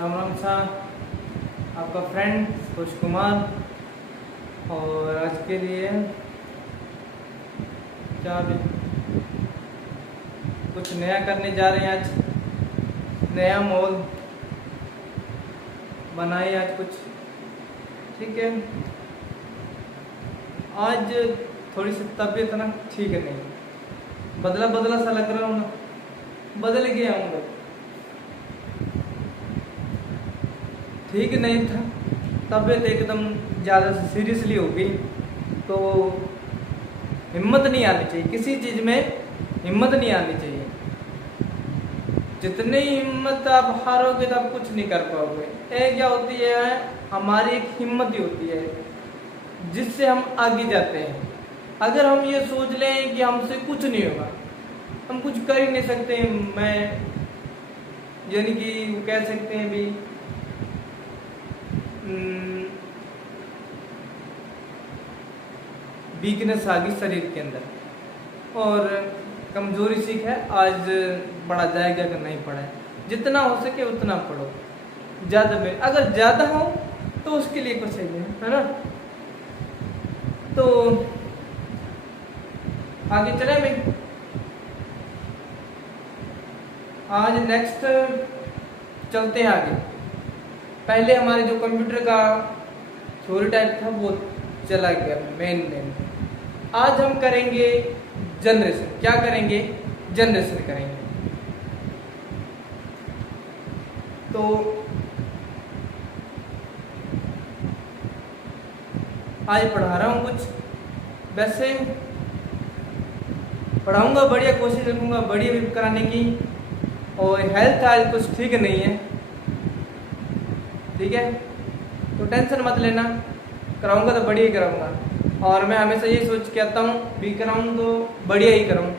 राम राम सा आपका फ्रेंड खुश कुमार। और आज के लिए क्या भी कुछ नया करने जा रहे हैं। आज नया माहौल बनाए आज कुछ, ठीक है। आज थोड़ी सी तबीयत ना ठीक नहीं, बदला बदला सा लग रहा हूँ ना, बदल गया हूँ, ठीक नहीं था। तबीयत एकदम ज़्यादा सीरियसली हो गई, तो हिम्मत नहीं आनी चाहिए किसी चीज़ में, हिम्मत नहीं आनी चाहिए। जितनी हिम्मत आप हारोगे तो आप कुछ नहीं कर पाओगे। ये क्या होती है, हमारी एक हिम्मत ही होती है जिससे हम आगे जाते हैं। अगर हम ये सोच लें कि हमसे कुछ नहीं होगा, हम कुछ कर ही नहीं सकते, मैं यानी कि वो कह सकते हैं भी वीकनेस आ गई शरीर के अंदर और कमजोरी सीख है। आज पढ़ा जाएगा कि नहीं पढ़ा है, जितना हो सके उतना पढ़ो, ज़्यादा में अगर ज़्यादा हो तो उसके लिए कुछ है ना। तो आगे चले मैं आज नेक्स्ट चलते हैं आगे। पहले हमारे जो कंप्यूटर का थ्योरी टाइप था वो चला गया मेन। आज हम करेंगे जनरेशन। क्या करेंगे? जनरेशन करेंगे। तो आज पढ़ा रहा हूँ कुछ, वैसे पढ़ाऊंगा बढ़िया, कोशिश रखूंगा बढ़िया भी कराने की। और हेल्थ आज कुछ ठीक नहीं है, ठीक है, तो टेंशन मत लेना, कराऊंगा तो बढ़िया ही कराऊंगा। और मैं हमेशा यही सोच के आता हूँ भी कराऊँ तो बढ़िया ही कराऊँ,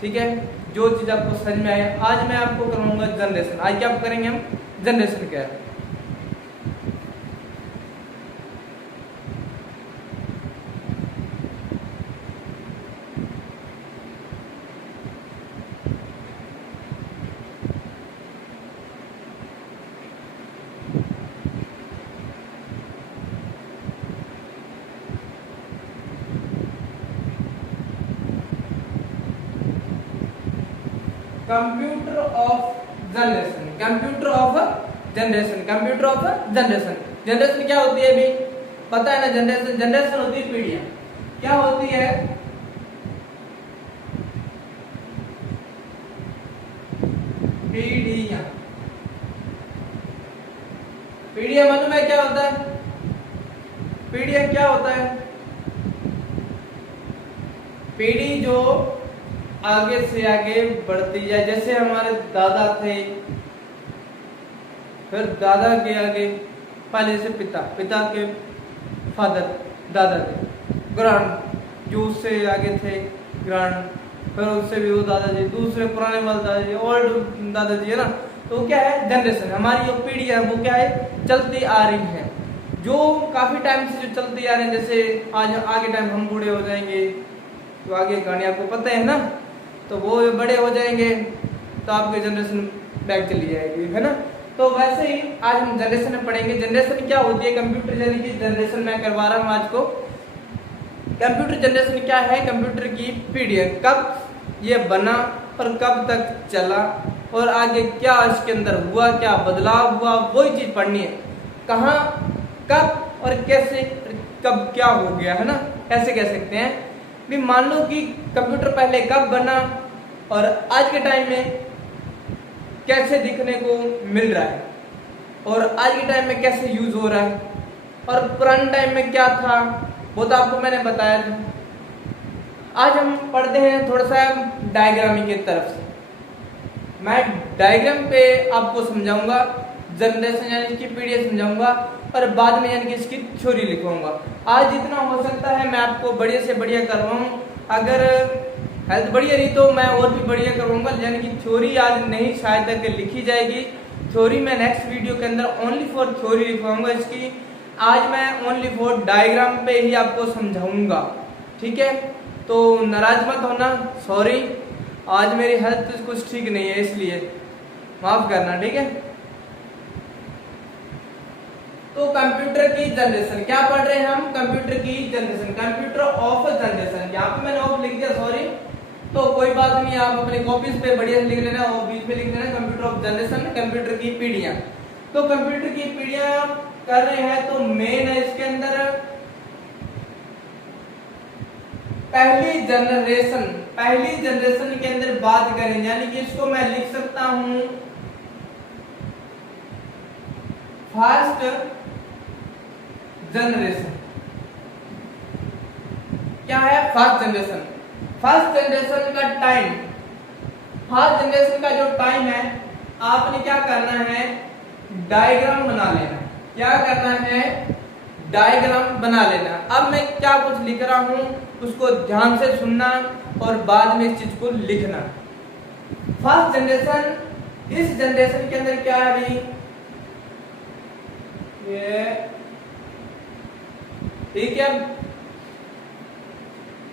ठीक है। जो चीज़ आपको समझ में आए। आज मैं आपको कराऊंगा जनरेशन। आज क्या करेंगे हम? जनरेशन क्या है। Computer of generation, computer of generation, computer of generation. Generation क्या होती है अभी पता है ना? जनरेशन होती है पीढ़ियां। क्या होती है? पीढ़ियां। पीढ़ियां मालूम है क्या होता है? पीढ़ियां क्या होता है? पीढ़ी जो आगे से आगे बढ़ती जाए। जैसे हमारे दादा थे, फिर दादा के आगे पहले से पिता, पिता के फादर दादा थे, ग्रांड जो उससे आगे थे ग्रांड, फिर उससे भी वो दादाजी, दूसरे पुराने वाले दादाजी, ओल्ड दादाजी, है ना। तो क्या है? जनरेशन। हमारी जो पीढ़ी है वो क्या है? चलती आ रही है, जो काफी टाइम से जो चलती आ रही है। जैसे आज आगे टाइम हम बूढ़े हो जाएंगे तो आगे कहानी आपको पता है ना, तो वो बड़े हो जाएंगे तो आपकी जनरेशन बैक चली जाएगी, है ना। तो वैसे ही आज हम जनरेशन में पढ़ेंगे। जनरेशन क्या होती है? कंप्यूटर यानी कि जनरेशन मैं करवा रहा हूँ आज को। कंप्यूटर जनरेशन क्या है? कंप्यूटर की पीढ़ी है, कब ये बना और कब तक चला और आगे क्या इसके अंदर हुआ, क्या बदलाव हुआ, वही चीज पढ़नी है। कहाँ, कब और कैसे, कब क्या हो गया, है ना। ऐसे कह सकते हैं भी मान लो कि कंप्यूटर पहले कब बना और आज के टाइम में कैसे दिखने को मिल रहा है और आज के टाइम में कैसे यूज हो रहा है, और पुराने टाइम में क्या था वो तो आपको मैंने बताया था। आज हम पढ़ते हैं थोड़ा सा डायग्रामिंग की तरफ से। मैं डायग्राम पे आपको समझाऊंगा, जनरेशन यानी इसकी पीढ़ी समझाऊंगा और बाद में यानी कि इसकी थ्योरी लिखवाऊंगा। आज जितना हो सकता है मैं आपको बढ़िया से बढ़िया करवाऊँ। अगर हेल्थ बढ़िया रही तो मैं और भी बढ़िया करवाऊंगा, यानी कि थ्योरी आज नहीं शायद तक लिखी जाएगी। थ्योरी मैं नेक्स्ट वीडियो के अंदर ओनली फॉर थ्योरी लिखवाऊंगा इसकी। आज मैं ओनली फॉर डायग्राम पे ही आपको समझाऊंगा, ठीक है। तो नाराज मत होना, सॉरी, आज मेरी हेल्थ कुछ ठीक नहीं है इसलिए माफ करना, ठीक है। तो कंप्यूटर की जनरेशन, क्या पढ़ रहे हैं हम? कंप्यूटर की जनरेशन, कंप्यूटर ऑफ जनरेशन। यहाँ पे मैंने ऑफ लिख दिया, सॉरी, तो कोई बात नहीं, आप अपने कॉपीज पे बढ़िया से लिख लेना और बीच में लिख देना कंप्यूटर ऑफ जनरेशन, कंप्यूटर की पीढ़ियां। तो कंप्यूटर की पीढ़ियां कर रहे हैं, तो मेन है इसके अंदर पहली जनरेशन के अंदर बात करें, यानी कि इसको मैं लिख सकता हूं फर्स्ट जनरेशन। क्या है? First generation. फर्स्ट जनरेशन का टाइम, फर्स्ट जनरेशन का जो टाइम है, आपने क्या करना है? डायग्राम बना लेना। क्या करना है? डायग्राम बना लेना। अब मैं क्या कुछ लिख रहा हूं उसको ध्यान से सुनना और बाद में इस चीज को लिखना। फर्स्ट जनरेशन, इस जनरेशन के अंदर क्या है अभी? ये ठीक है,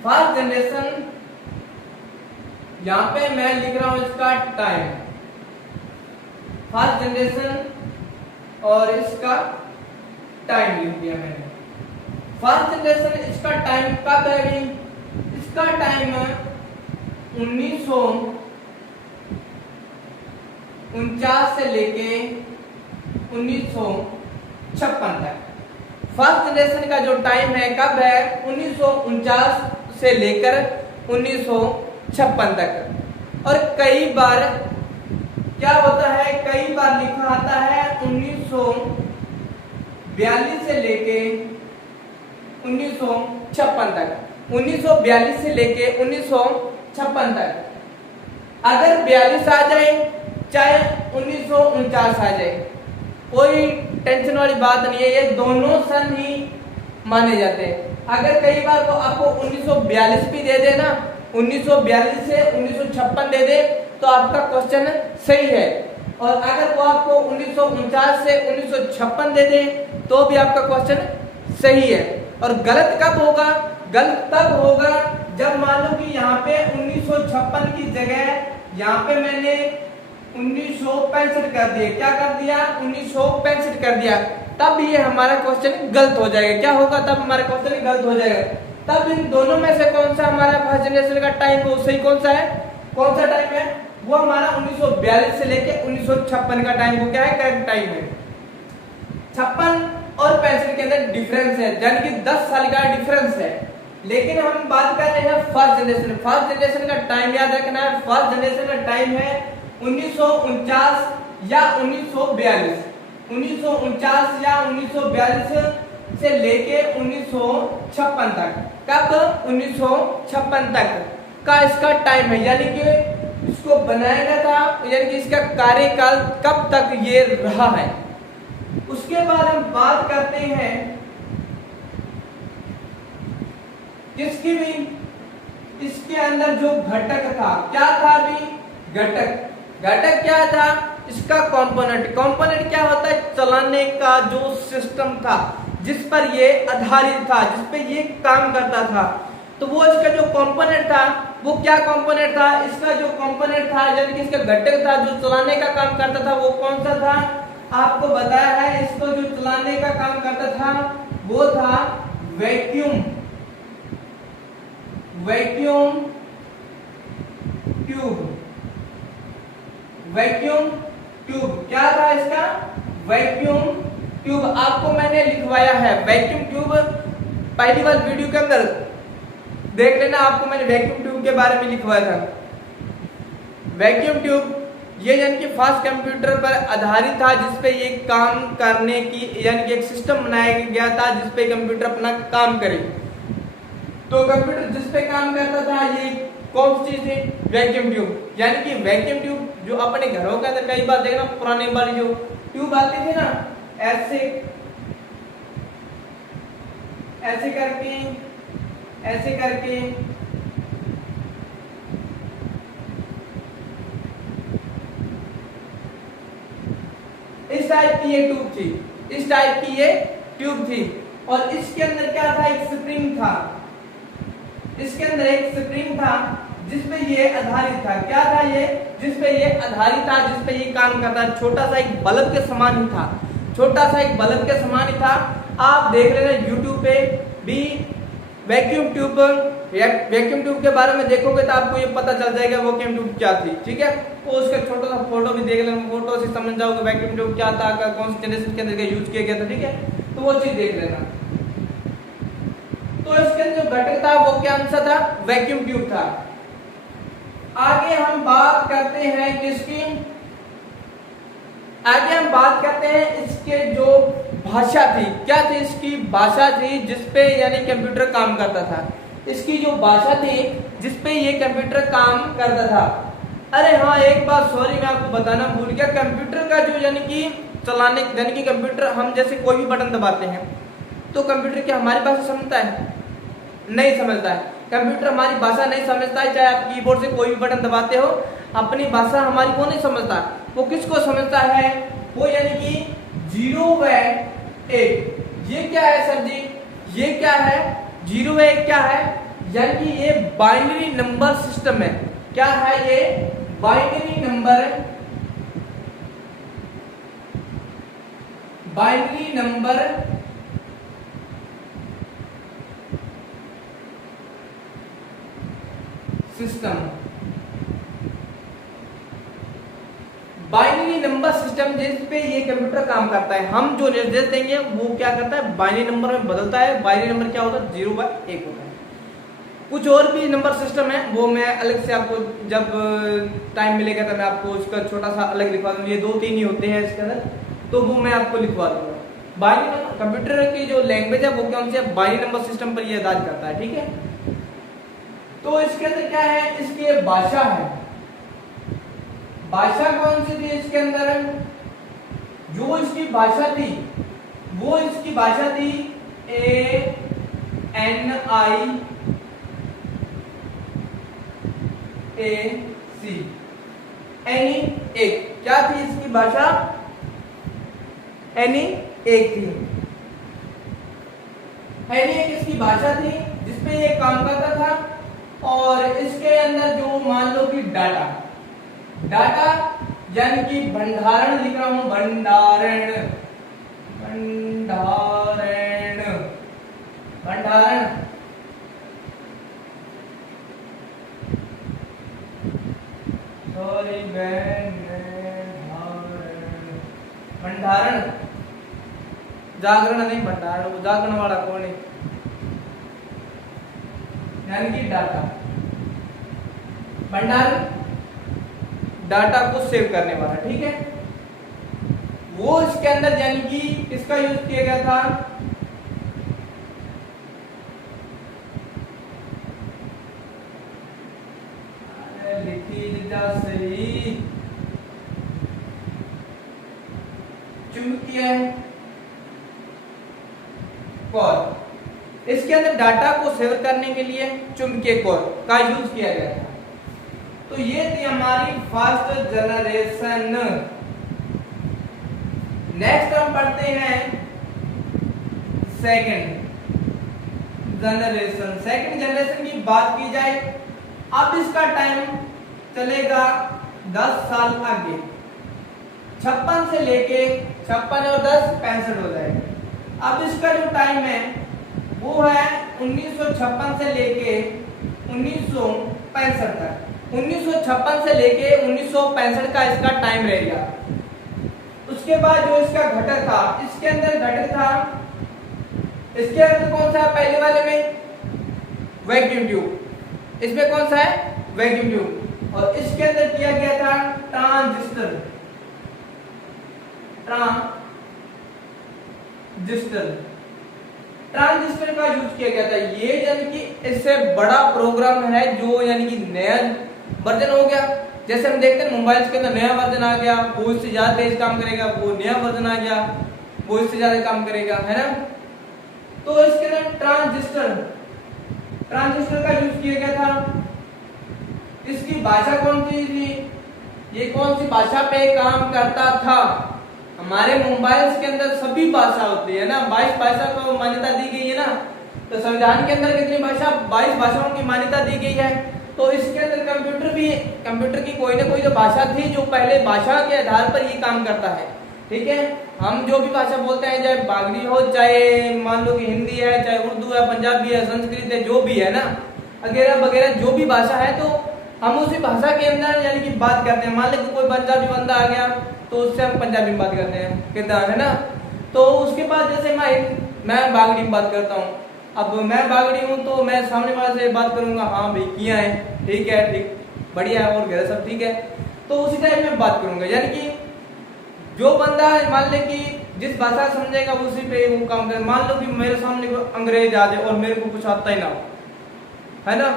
फर्स्ट जनरेशन, यहां पे मैं लिख रहा हूं इसका टाइम, फर्स्ट जनरेशन और इसका टाइम लिख दिया मैंने। फर्स्ट जनरेशन, इसका टाइम कब है अभी? इसका टाइम 1949 से लेके 1956 तक। फर्स्ट जनरेशन का जो टाइम है कब है? 1949 से लेकर 1956 तक। और कई बार क्या होता है, कई बार लिखा आता है 1942 से लेके 1956 तक, 1942 से लेके 1956 तक। अगर 42 आ जाए चाहे 1949 आ जाए, कोई टेंशन वाली बात नहीं है, ये दोनों सन ही माने जाते हैं। अगर कई बार तो आपको 1942 भी दे देना, 1942 से 1956 दे दे तो आपका क्वेश्चन सही है, और अगर वो आपको 1949 से 1956 दे दे तो भी आपका क्वेश्चन सही है। और गलत कब होगा? गलत तब होगा जब मान लो कि यहाँ पे 1956 की जगह यहाँ पे मैंने 1965 कर दिया। क्या कर दिया? 1965 कर दिया, तब ये हमारा क्वेश्चन गलत हो जाएगा। क्या होगा? तब हमारा क्वेश्चन गलत हो जाएगा। तब इन दोनों में से कौन सा हमारा फर्स्ट जनरेशन का टाइम वो सही कौन सा है? कौन सा टाइम है? वो हमारा 1942 से लेके 1956 का टाइम, वो क्या है? करेक्ट टाइम है। 56 और 65 के अंदर डिफरेंस है, यानी कि 10 साल का डिफरेंस है। लेकिन हम बात कर रहे हैं फर्स्ट जनरेशन। फर्स्ट जनरेशन का टाइम याद रखना है, फर्स्ट जनरेशन का टाइम है 1949 या 1942, 1949 या 1942 से लेके 1956 तक। कब? 1956 तक का इसका टाइम है, यानी कि इसको बनाया गया था, यानी कि इसका कार्यकाल कब तक ये रहा है। उसके बाद हम बात करते हैं किसकी भी, इसके अंदर जो घटक था, क्या था अभी? घटक। घटक क्या था? इसका कंपोनेंट। कंपोनेंट क्या होता है? चलाने का जो सिस्टम था, जिस पर ये आधारित था, जिस पे ये काम करता था। तो वो इसका जो कंपोनेंट था वो क्या कंपोनेंट था? इसका जो कंपोनेंट था, यानी कि इसका घटक था जो चलाने का काम करता था, वो कौन सा था? आपको बताया है, इसको जो चलाने का काम करता था वो था vacuum, vacuum tube. Vacuum tube क्या था इसका? Vacuum tube. आपको मैंने लिखवाया है वैक्यूम ट्यूब, पहली बार वीडियो के अंदर देख लेना, आपको मैंने वैक्यूम ट्यूब के बारे में लिखवाया था। वैक्यूम ट्यूब ये यानी कि फास्ट कंप्यूटर पर आधारित था, जिसपे ये काम करने की, यानी कि एक सिस्टम बनाया गया था जिसपे कंप्यूटर अपना काम करे। तो कंप्यूटर जिसपे काम करता था ये कौन सी चीज थी? Vacuum tube. यानी कि वैक्यूम ट्यूब जो अपने घरों के अंदर कई बार देखना, पुराने वाली जो ट्यूब आती थी ना, ऐसे ऐसे करके, ऐसे करके इस टाइप की ये ट्यूब थी, इस टाइप की ये ट्यूब थी। और इसके अंदर क्या था? एक स्प्रिंग था, इसके अंदर एक स्प्रिंग था जिसपे ये आधारित था। क्या था ये? जिसपे ये आधारित था, जिसपे ये काम करता, छोटा सा एक बल्ब के समान ही था। छोटा सा एक बल्ब के समान ही था। आप देख लेना यूट्यूब पे भी वैक्यूम ट्यूब के बारे में देखोगे तो आपको ये पता चल जाएगा वैक्यूम ट्यूब क्या थी, ठीक है। तो उसका छोटा सा फोटो भी देख लेना, फोटो से समझ जाओगे वैक्यूम ट्यूब क्या था, कौन सी जनरेशन के अंदर यूज किया गया था, ठीक है। तो वो चीज देख लेना। तो इसके अंदर जो घटक था वो क्या आंसर था, वैक्यूम ट्यूब था। आगे हम बात करते हैं किसकी, आगे हम बात करते हैं इसके जो भाषा थी, क्या थी इसकी भाषा थी जिसपे यानी कंप्यूटर काम करता था। इसकी जो भाषा थी जिसपे ये कंप्यूटर काम करता था। अरे हाँ एक बात सॉरी मैं आपको बताना भूल गया, कंप्यूटर का जो यानी कि चलाने यानी कि कंप्यूटर हम जैसे कोई भी बटन दबाते हैं तो कंप्यूटर क्या हमारी भाषा समझता है, नहीं समझता है। कंप्यूटर हमारी भाषा नहीं समझता है, चाहे आप कीबोर्ड से कोई भी बटन दबाते हो अपनी भाषा हमारी को नहीं समझता। वो किसको समझता है, वो यानी कि 0 व 1। ये क्या है सर जी, ये क्या है 0 व 1 क्या है, यानी कि ये बाइनरी नंबर सिस्टम है। क्या है ये, binary number system, binary number system जिस पे ये कंप्यूटर काम करता है। हम जो निर्देश देंगे वो क्या करता है, बाइनरी नंबर में बदलता है। बाइनरी नंबर क्या होता है, 0 व 1 होता है। कुछ और भी नंबर सिस्टम है, वो मैं अलग से आपको जब टाइम मिलेगा तो मैं आपको उसका छोटा सा अलग लिखवा दूंगा। ये 2-3 ही होते हैं इसके अंदर, तो वो मैं आपको लिखवा दूंगा। बाइनरी कंप्यूटर की जो लैंग्वेज है वो कौन सी है, बाइनरी नंबर सिस्टम पर ये आधारित करता है, ठीक है। तो इसके अंदर क्या है, इसकी भाषा है। भाषा कौन सी थी इसके अंदर, जो इसकी भाषा थी वो इसकी भाषा थी ANIAC, एक क्या थी इसकी भाषा, एक थी। एक इसकी भाषा थी जिसपे ये काम करता था। और इसके अंदर जो मान लो कि डाटा यानी कि भंडारण लिख रहा हूं, भंडारण सॉरी भंडारण, जागरण नहीं भंडारण, वो जागरण वाला कौन है, यानी कि डाटा, भंडारण डाटा को सेव करने वाला, ठीक है। वो इसके अंदर यानी कि किसका यूज किया गया था, लिखी जा सही, चुंबकीय कोर। इसके अंदर डाटा को सेव करने के लिए चुंबकीय कोर का यूज किया गया था। तो ये थी हमारी फर्स्ट जनरेशन। नेक्स्ट हम पढ़ते हैं सेकंड जनरेशन। सेकंड जनरेशन की बात की जाए, अब इसका टाइम चलेगा 10 साल आगे। 56 से लेके 56 और 10 65 हो जाएगा। अब इसका जो टाइम है वो है 1956 से लेके 1965 तक। 1956 से लेके 1965 का इसका टाइम रहेगा। उसके बाद जो इसका घटक था, इसके अंदर घटक था, इसके अंदर कौन सा है, पहले वाले में वैक्यूम ट्यूब, इसमें कौन सा है वैक्यूम ट्यूब। और इसके अंदर किया गया था ट्रांजिस्टर का यूज किया गया था। ये यानी कि इससे बड़ा प्रोग्राम है जो यानी कि नया वर्जन हो गया। जैसे हम देखते हैं मोबाइल के अंदर नया वर्जन आ गया, वो इससे ज्यादा तेज काम करेगा, वो नया वर्जन आ गया वो इससे ज्यादा काम करेगा, है ना। तो इसके अंदर ट्रांजिस्टर का यूज किया गया था। इसकी भाषा कौन सी थी, ये कौन सी भाषा पे काम करता था। हमारे मोबाइल्स के अंदर सभी भाषा होती है ना, 22 भाषा को मान्यता दी गई है ना। तो संविधान के अंदर कितनी भाषा, 22 भाषाओं की मान्यता दी गई है। तो इसके अंदर कंप्यूटर की कोई ना कोई जो भाषा थी जो पहले भाषा के आधार पर ये काम करता है। ठीक है। हम जो भी भाषा बोलते हैं, चाहे बागड़ी हो, चाहे मान लो कि हिंदी है, चाहे उर्दू है, पंजाबी है, संस्कृत है, जो भी है ना, वगैरह वगैरह जो भी भाषा है, तो हम उसी भाषा के अंदर यानी कि बात करते हैं। मान लो कि कोई पंजाबी बंदा आ गया तो उससे हम पंजाबी में बात करते हैं, कहता है ना। तो उसके बाद जैसे मैं बागड़ी में बात करता हूँ, अब मैं बागड़ी हूँ तो मैं सामने वाले से बात करूंगा, हाँ भाई किया है, ठीक है, ठीक बढ़िया है, और घर सब ठीक है, तो उसी टाइप में बात करूंगा। यानी कि जो बंदा मान ले कि जिस भाषा समझेगा उसी पे वो काम करे। मान लो कि मेरे सामने कोई अंग्रेज आ जाए और मेरे को कुछ आता ही ना हो, है ना,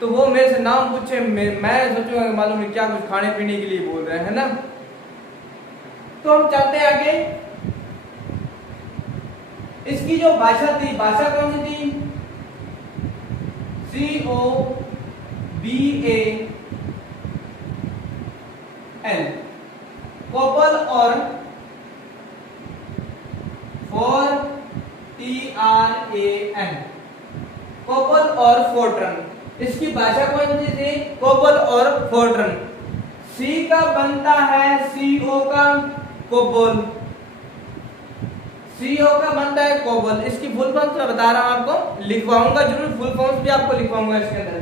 तो वो मेरे से नाम पूछे, मैं सोचूंगा मालूम नहीं क्या कुछ खाने पीने के लिए बोल रहे हैं, है ना। तो हम चलते हैं आगे। इसकी जो भाषा थी, भाषा कौन सी थी? COBAL, कोबल और FORTRAN, कोबल और फोर्ट्रन। इसकी भाषा कौन सी थी? कोबल और फोर्ट्रन। सी का बनता है CO का कोबल, CO का बनता है कोबल। इसकी फुल फॉर्म मैं बता रहा हूं आपको, लिखवाऊंगा जरूर, फुल फॉर्म भी आपको लिखवाऊंगा इसके अंदर।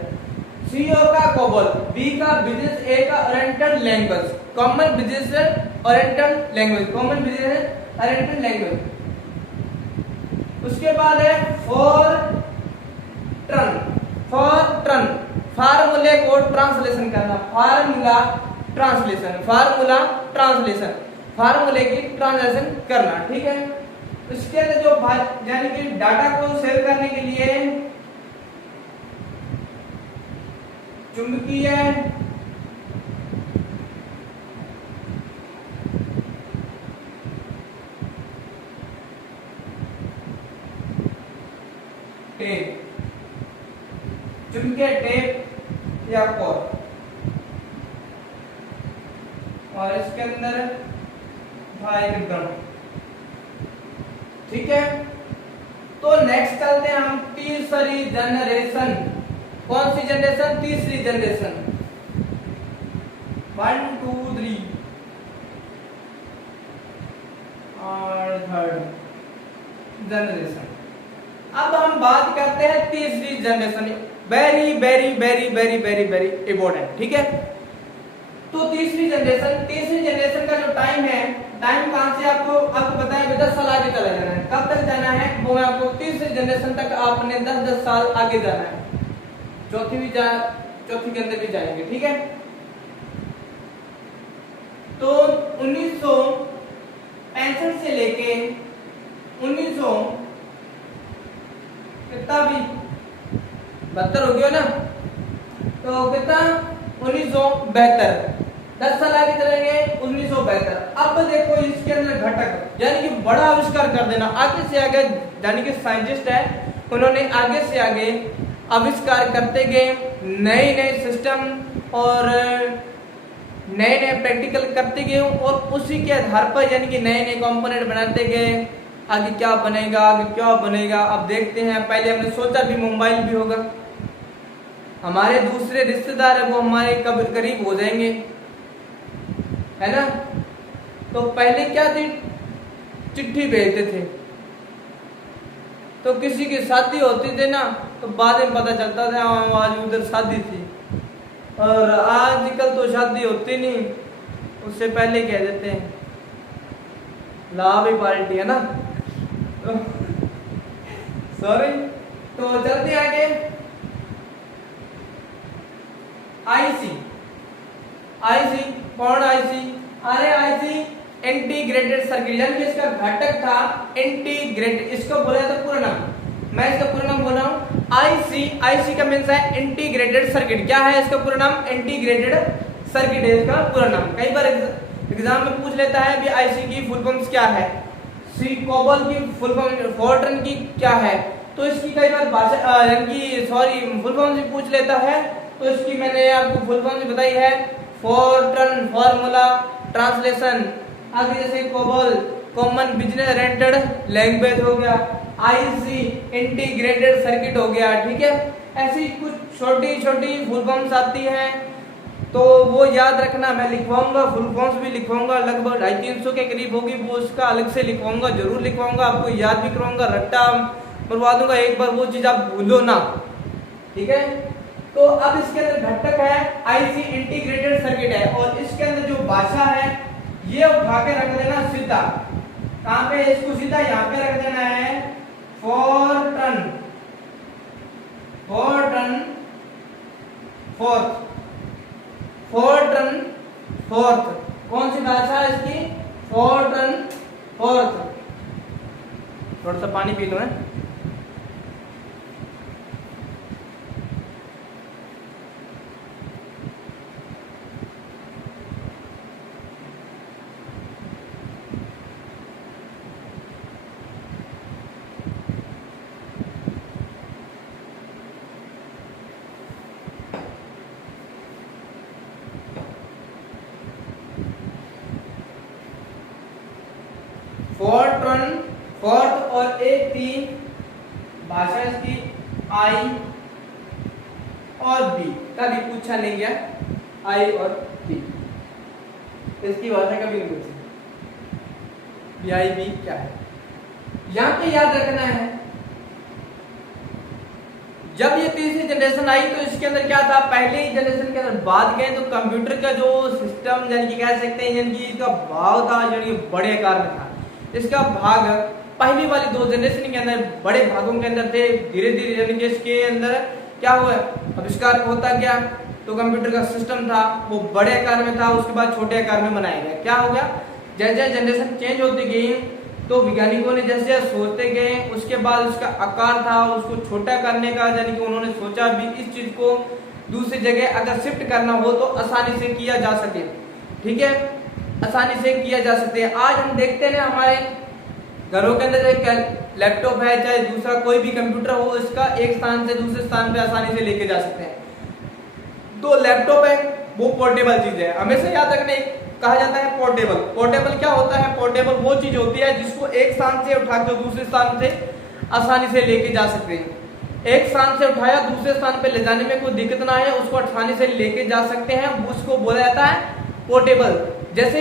CO का कोबल, B का बिजनेस, A का oriented language, common business oriented language, common business oriented language. उसके बाद है फोर्ट्रन, फोर्ट्रन फार्मूले को ट्रांसलेशन करना, फार्मूला ट्रांसलेशन, फार्मूला ट्रांसलेशन, फार्मूले की ट्रांसलेशन करना, ठीक है। उसके अंदर जो यानी कि डाटा को सेव करने के लिए चुंबकीय टेप, चुंबकीय टेप या कोर, और इसके अंदर डायग्राम, ठीक है। तो नेक्स्ट चलते हैं हम तीसरी जनरेशन। कौन सी जनरेशन? तीसरी जनरेशन, 1 2 3 और थर्ड जनरेशन। अब हम बात करते हैं तीसरी generation, very very very very very very important, ठीक है। तो तीसरी जनरेशन का जो टाइम है, टाइम कहां से आपको पता है, 10 साल आगे चला जाना है। कब तक जाना है वो मैं आपको, तीसरी जनरेशन तक आपने 10-10 साल आगे जाना है। चौथी के अंदर भी जाएंगे, ठीक है। तो 1965 से लेके 1900 कितना भी 72 हो गया ना, तो कितना 1972, 10 साल आगे चलेंगे 1972। अब देखो इसके अंदर घटक यानी कि बड़ा आविष्कार कर देना, आगे से आगे, यानी कि साइंटिस्ट है उन्होंने आगे से आगे आविष्कार करते गए, नए नए सिस्टम और नए नए प्रैक्टिकल करते गए, और उसी के आधार पर यानी कि नए नए कंपोनेंट बनाते गए। आगे क्या बनेगा, आगे क्या बनेगा, अब देखते हैं। पहले हमने सोचा भी मोबाइल भी होगा, हमारे दूसरे रिश्तेदार है वो हमारे करीब हो जाएंगे, है ना। तो पहले क्या थी, चिट्ठी भेजते थे, तो किसी की शादी होती थी ना, तो बाद में पता चलता था आज उधर शादी थी, और आजकल तो शादी होती नहीं, उससे पहले कह देते हैं लाभ ही पार्टी, है ना। सॉरी। तो चलते आगे। आईसी कौन? आईसी इंटीग्रेटेड सर्किट, यानी कि इसका घटक था इंटीग्रेटेड। इसको बोला था पूरा नाम, मैं इसका पूरा नाम बोल रहा हूँ आईसी का मीन्स है इंटीग्रेटेड सर्किट। क्या है इसका पूरा नाम? इंटीग्रेटेड सर्किट है इसका पूरा नाम। कई बार एग्जाम में पूछ लेता है भी आईसी की फुल फॉर्म क्या है, कोबल की फुल फॉर्म, फोर्ट्रन की क्या है, तो इसकी कई बार भाषा फुल फॉर्म से पूछ लेता है। तो इसकी मैंने आपको फुल फॉर्म से बताई है, फोर्ट्रन फार्मूला ट्रांसलेशन। आगे जैसे COBOL common business oriented language हो गया, आईसी इंटीग्रेटेड सर्किट हो गया, ठीक है। ऐसी कुछ छोटी छोटी फुल फॉर्म्स आती हैं तो वो याद रखना, मैं लिखवाऊंगा, फुल फॉर्म्स भी लिखवाऊंगा, लगभग 250-300 के करीब होगी, वो उसका अलग से लिखवाऊंगा, जरूर लिखवाऊंगा, आपको याद भी करवाऊंगा, रट्टा मरवा दूंगा एक बार, वो चीज आप भूलो ना, ठीक है। तो अब इसके अंदर घटक है आईसी इंटीग्रेटेड सर्किट है, और इसके अंदर जो भाषा है ये उठा के रख देना सीधा, कहां पे, इसको सीधा यहाँ पे रख देना है, फोर्टन फोर्थ, कौन सी भाषा है इसकी, फोर्टन फोर्थ। थोड़ा सा पानी पी लो है। फोर्थ और एक थी भाषा इसकी आई और बी, कभी पूछा नहीं गया आई और बी, इसकी भाषा कभी नहीं पूछी, आई बी क्या है, यहां पे याद रखना है। जब ये तीसरी जनरेशन आई तो इसके अंदर क्या था, पहले ही जनरेशन के अंदर बात गए तो कंप्यूटर का जो सिस्टम यानी कि कह सकते हैं, यानी कि इसका भाग था यानी बड़े आकार में था, इसका भाग पहली वाली 2 जनरेशन के अंदर बड़े भागों के अंदर थे। धीरे धीरे यानी कि इसके अंदर क्या हुआ, आविष्कार होता गया, तो कंप्यूटर का सिस्टम था वो बड़े आकार में था, उसके बाद छोटे आकार में बनाया गया। क्या हो गया, जैसे जैसे जनरेशन चेंज होती गई तो वैज्ञानिकों ने जैसे जैसे सोचते गए, उसके बाद उसका आकार था उसको छोटा करने का, यानी कि उन्होंने सोचा भी इस चीज को दूसरी जगह अगर शिफ्ट करना हो तो आसानी से किया जा सके, ठीक है, आसानी से किया जा सकते हैं। आज हम देखते हैं हमारे घरों के अंदर एक लैपटॉप है, चाहे दूसरा कोई भी कंप्यूटर हो, इसका एक स्थान से दूसरे स्थान पे आसानी से लेके जा सकते हैं। तो लैपटॉप है वो पोर्टेबल चीज है, हमेशा याद रखने कहा जाता है पोर्टेबल। पोर्टेबल क्या होता है, पोर्टेबल वो चीज होती है जिसको एक स्थान से उठा के दूसरे स्थान से आसानी से लेके जा सकते हैं। एक स्थान से उठाया दूसरे स्थान पे ले जाने में कोई दिक्कत ना है, उसको आसानी से लेके जा सकते हैं, उसको बोला जाता है पोर्टेबल। जैसे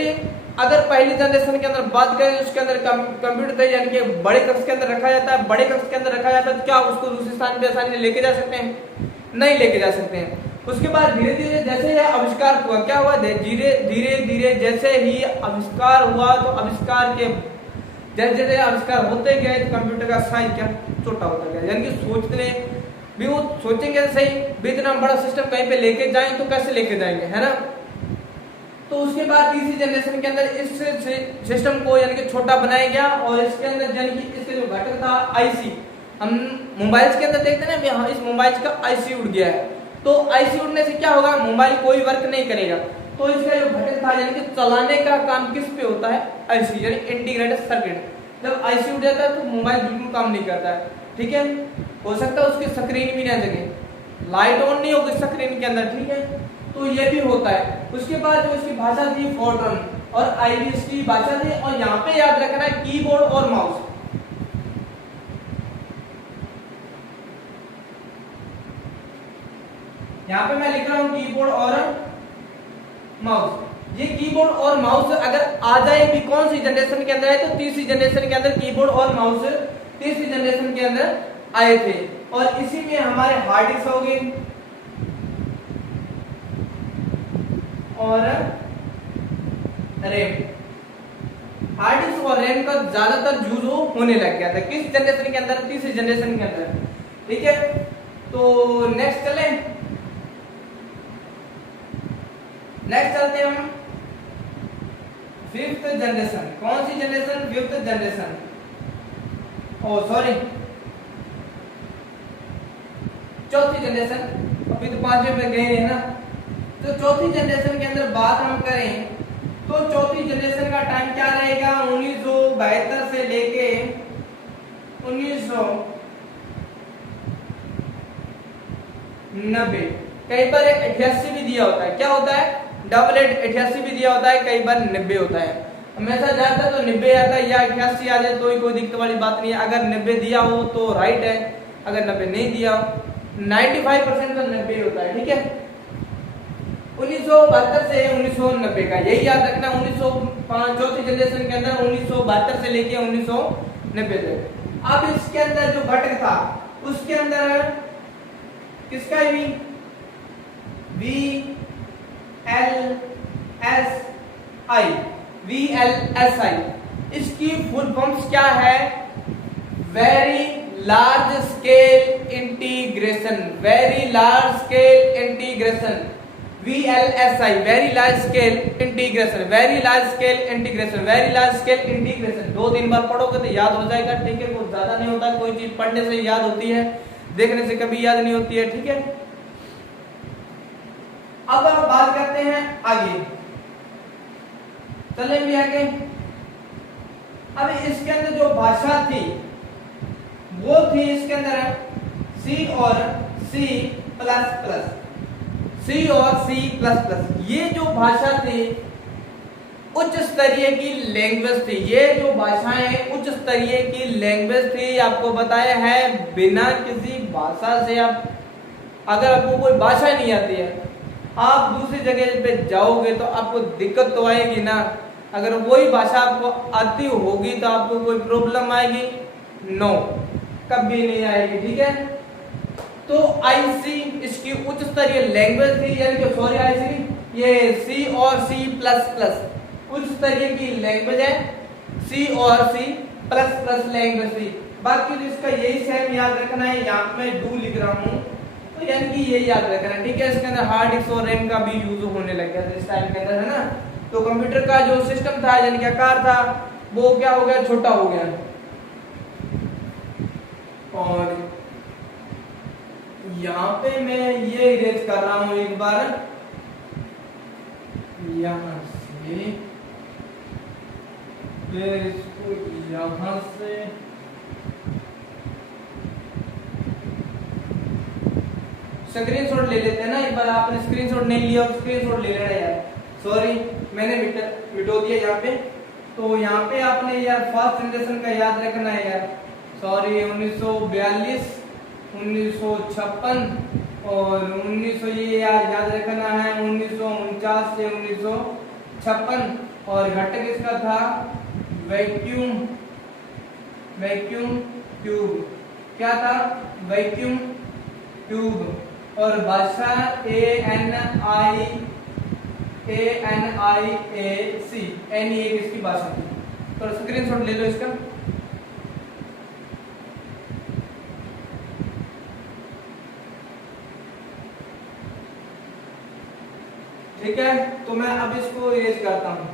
अगर पहली जनरेशन के अंदर बात करें, उसके अंदर कंप्यूटर थे यानी कि बड़े कक्ष के अंदर रखा जाता है, बड़े कक्ष के अंदर रखा जाता है, तो क्या उसको दूसरे स्थान पे आसानी से लेके जा सकते हैं, नहीं लेके जा सकते हैं। उसके बाद धीरे धीरे जैसे यह आविष्कार हुआ, क्या हुआ, धीरे धीरे जैसे ही आविष्कार हुआ तो आविष्कार के जैसे जैसे आविष्कार होते गए तो कंप्यूटर का साइज क्या छोटा होता गया, यानी कि सोचने भी वो सोचेंगे सही भी इतना बड़ा सिस्टम कहीं पे लेके जाएं तो कैसे लेके जाएंगे, है ना। तो उसके बाद तीसरी जनरेशन के अंदर इस सिस्टम को यानी कि छोटा बनाया गया, और इसके अंदर यानी कि इसके जो घटक था आईसी, हम मोबाइल्स के अंदर देखते हैं ना, इस मोबाइल का आईसी उड़ गया है, तो आईसी उड़ने से क्या होगा, मोबाइल कोई वर्क नहीं करेगा। तो इसका जो घटक था यानी कि चलाने का काम किस पे होता है, आईसी यानी इंटीग्रेटेड सर्किट। जब आईसी उड़ जाता है तो मोबाइल बिल्कुल काम नहीं करता है, ठीक है, हो सकता है उसकी स्क्रीन भी ना जगे, लाइट ऑन नहीं होगी स्क्रीन के अंदर, ठीक है, तो ये भी होता है। उसके बाद जो इसकी भाषा थी फोर्ट्रन और आईबी इसकी भाषा थी, और यहाँ पे याद रखना है कीबोर्ड और माउस। यहाँ पे मैं लिख रहा हूँ कीबोर्ड और माउस। ये कीबोर्ड और माउस अगर आ जाए भी कौन सी जनरेशन के अंदर है, तो तीसरी जनरेशन के अंदर कीबोर्ड और माउस तीसरी जनरेशन के अंदर आए थे, और इसी में हमारे हार्ड डिस्क हो गए और रैम। हार्ड डिस्क और रैम का ज्यादातर यूज होने लग गया था किस जनरेशन के अंदर, तीसरी जनरेशन के अंदर, ठीक है। तो नेक्स्ट चले, नेक्स्ट चलते हैं हम फिफ्थ जनरेशन। कौन सी जनरेशन, फिफ्थ जनरेशन, ओ सॉरी चौथी जनरेशन, अभी तो पांचवें में गए हैं ना। तो चौथी जनरेशन के अंदर बात हम करें तो चौथी जनरेशन का टाइम क्या रहेगा, 1972 से लेके 1990। कई बार 88 भी दिया होता है, क्या होता है, 88 भी दिया होता है, कई बार 90 होता है। हमेशा जाता तो 90 आता है या 88 आ जाए तो कोई दिक्कत वाली बात नहीं है। अगर 90 दिया हो तो राइट है, अगर 90 नहीं दिया हो 95% तो 90 होता है, ठीक है। 1972 से 1990 का, यही याद रखना। 1905 चौथी जनरेशन के अंदर 1972 से लेके 1990 तक। अब इसके अंदर जो घटक था उसके अंदर किसका है? VLSI। इसकी फुल फॉर्म्स क्या है? Very large scale integration. Very large scale integration, VLSI, very large scale integration, very large scale integration, very large scale integration. 2-3 बार पढ़ोगे तो याद हो जाएगा, ठीक है? कुछ ज्यादा नहीं होता, कोई चीज पढ़ने से याद होती है, देखने से कभी याद नहीं होती है, ठीक है? अब आप बात करते हैं आगे, चलेंगे आगे। अब इसके अंदर जो भाषा थी वो थी इसके अंदर C और C प्लस प्लस, C और C++। ये जो भाषा थी उच्च स्तरीय की लैंग्वेज थी। ये जो भाषाएं उच्च स्तरीय की लैंग्वेज थी, आपको बताया है। बिना किसी भाषा से आप, अगर आपको कोई भाषा नहीं आती है, आप दूसरी जगह पे जाओगे तो आपको दिक्कत तो आएगी ना। अगर वही भाषा आपको आती होगी तो आपको कोई प्रॉब्लम आएगी? नो, कभी नहीं आएगी, ठीक है? तो IC इसकी उच्च स्तरीय लैंग्वेज थी, यानी कि सॉरी IC, ये C और C++ उच्च स्तरीय की लैंग्वेज है। C और C++ लैंग्वेज थी। बाकी जो इसका यही सेम याद रखना है, यहाँ मैं डू लिख रहा हूँ, तो यानी कि ये याद रखना, ठीक है? इसके अंदर हार्ड डिस्क और रैम का भी यूज होने लग गया था इस टाइम के अंदर, है ना? तो कंप्यूटर का जो सिस्टम था, यानी कि आकार था, वो क्या हो गया? छोटा हो गया। और यहाँ पे मैं ये इरेज कर रहा हूं एक बार, यहां से फिर इसको यहां से स्क्रीनशॉट ले लेते हैं ना एक बार। आपने स्क्रीनशॉट नहीं लिया, स्क्रीनशॉट ले लेना यार, सॉरी मैंने मिटो दिया यहाँ पे। तो यहाँ पे आपने यार फर्स्ट जनरेशन का याद रखना है यार, सॉरी 1942, 1956 और 1900, ये याद रखना है 1949 से 1956। और घटक इसका था वैक्यूम ट्यूब। क्या था? Vacuum tube. और भाषा ANIAC, इसकी भाषा थी। तो स्क्रीनशॉट ले लो इसका। ठीक है, तो मैं अब इसको इरेज करता हूं।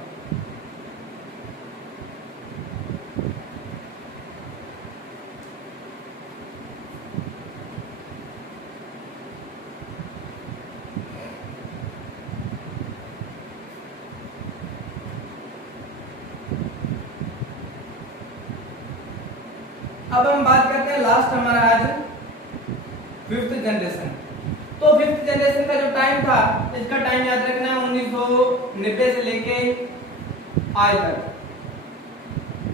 अब हम बात करते हैं लास्ट हमारा आज 5th जनरेशन। तो 5th जनरेशन का जो टाइम था, इसका टाइम याद रखना है 1990 से लेके आज तक,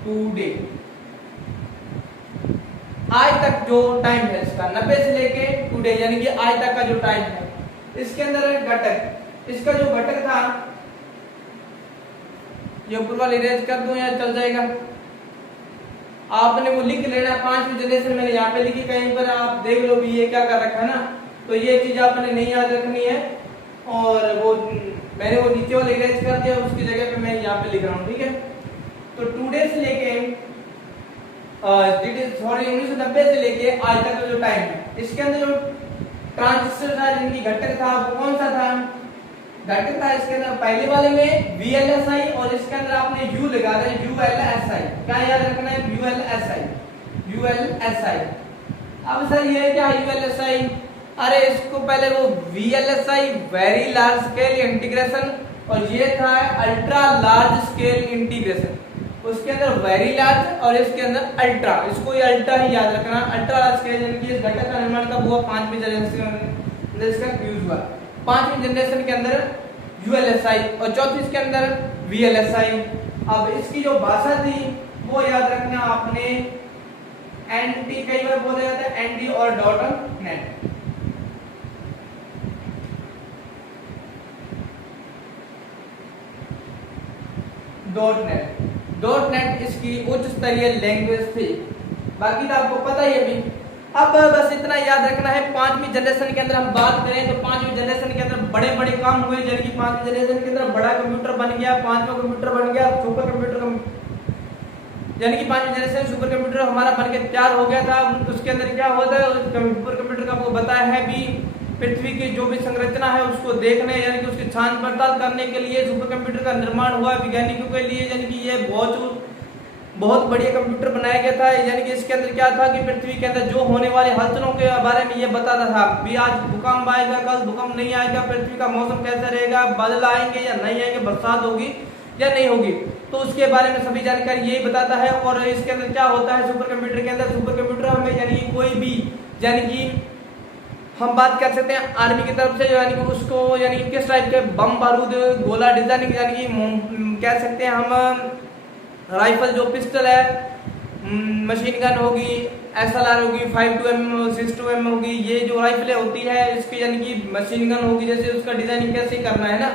टुडे आज तक जो टाइम है इसका, 90 से लेके टुडे यानी कि आज तक का जो टाइम है, इसके अंदर घटक, इसका जो घटक था, ये ऊपर वाला इरेज कर दूं या चल जाएगा? आपने वो लिख लेना है। 5वीं जनरेशन मैंने यहाँ पे लिखी, कहीं पर आप देख लो भी ये क्या कर रखा है ना, तो ये चीज आपने नहीं याद रखनी है। और वो मैंने वो नीचे वाला इरेज कर दिया, उसकी जगह पे मैं यहाँ पे लिख रहा हूँ, ठीक है? तो टुडे से लेके सॉरी 1990 से लेके आज तक का जो टाइम है, इसके अंदर जो ट्रांजिस्टर था, जिनकी घटक था, वो कौन सा था? घटक था इसके अंदर पहले वाले में VLSI, और इसके अंदर आपने U लगा दें, ULSI। क्या याद रखना है? ULSI। अब सर ये क्या ULSI? अरे इसको पहले वो VLSI, very large scale integration, और ये था अल्ट्रा लार्ज स्केल इंटीग्रेशन। उसके अंदर वेरी लार्ज और इसके अंदर अल्ट्रा, इसको ये अल्ट्रा ही याद रखना। अल्ट्रा लार्ज स्केल यानी कि इस घटक का निर्माण कब हुआ? 5वीं जनरेशन, इसका यूज हुआ 5वीं जनरेशन के अंदर ULSI, और चौथी इसके अंदर VLSI। अब इसकी जो भाषा थी वो याद रखना आपने, NT, कई बार बोला जाता है NT और .NET। डॉट नेट इसकी उच्च स्तरीय लैंग्वेज थी। बाकी तो आपको पता ही है अभी। अब बस इतना याद रखना है, 5वीं जनरेशन के अंदर हम बात करें तो 5वीं जनरेशन के अंदर बड़े बड़े काम हुए, यानी कि 5वीं जनरेशन के अंदर बड़ा कंप्यूटर बन गया, 5वां कंप्यूटर बन गया सुपर कंप्यूटर, यानी कि 5वीं जनरेशन सुपर कंप्यूटर हमारा बन के तैयार हो गया था। उसके अंदर क्या होता है, सुपर कंप्यूटर का आपको बताया है भी, पृथ्वी की जो भी संरचना है उसको देखने यानी कि उसकी छान पड़ताल करने के लिए सुपर कंप्यूटर का निर्माण हुआ वैज्ञानिकों के लिए, यानी कि ये बहुत बढ़िया कंप्यूटर बनाया गया था। यानी कि इसके अंदर क्या था कि पृथ्वी के अंदर जो होने वाले हलचलों के बारे में ये बताता था भी, आज भूकंप आएगा, कल भूकंप नहीं आएगा, पृथ्वी का मौसम कैसा रहेगा, बादल आएंगे या नहीं आएंगे, बरसात होगी या नहीं होगी, तो उसके बारे में सभी जानकारी यही बताता है। और इसके अंदर क्या होता है सुपर कंप्यूटर के अंदर, सुपर कंप्यूटर हमें यानी कि कोई भी, यानी कि हम बात कर सकते हैं आर्मी की तरफ से, यानी कि उसको यानी कि किस टाइप के बम बारूद गोला डिजाइनिंग, यानी कि कह सकते हैं हम राइफल जो पिस्टल है, मशीन गन होगी, SLR होगी, 52mm 62mm होगी, ये जो राइफलें होती है इसकी यानी कि मशीन गन होगी, जैसे उसका डिजाइनिंग कैसे करना है ना,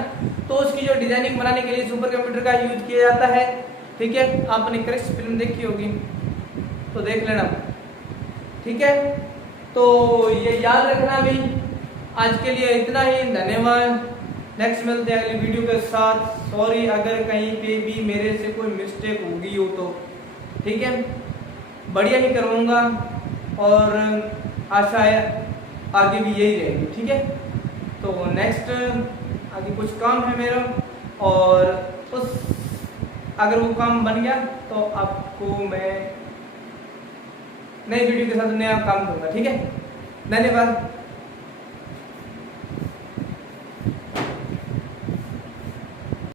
तो उसकी जो डिजाइनिंग बनाने के लिए सुपर कंप्यूटर का यूज किया जाता है। ठीक है, आपने क्रिश फिल्म देखी होगी तो देख लेना। ठीक है, तो ये याद रखना भी। आज के लिए इतना ही, धन्यवाद। नेक्स्ट मिलते हैं अगली वीडियो के साथ। सॉरी अगर कहीं पे भी मेरे से कोई मिस्टेक होगी हो तो, ठीक है, बढ़िया ही करवाऊंगा और आशा है आगे भी यही रहेगी। ठीक है, तो नेक्स्ट आगे कुछ काम है मेरा, और उस अगर वो काम बन गया तो आपको मैं नई वीडियो के साथ नया काम दूंगा। ठीक है, धन्यवाद।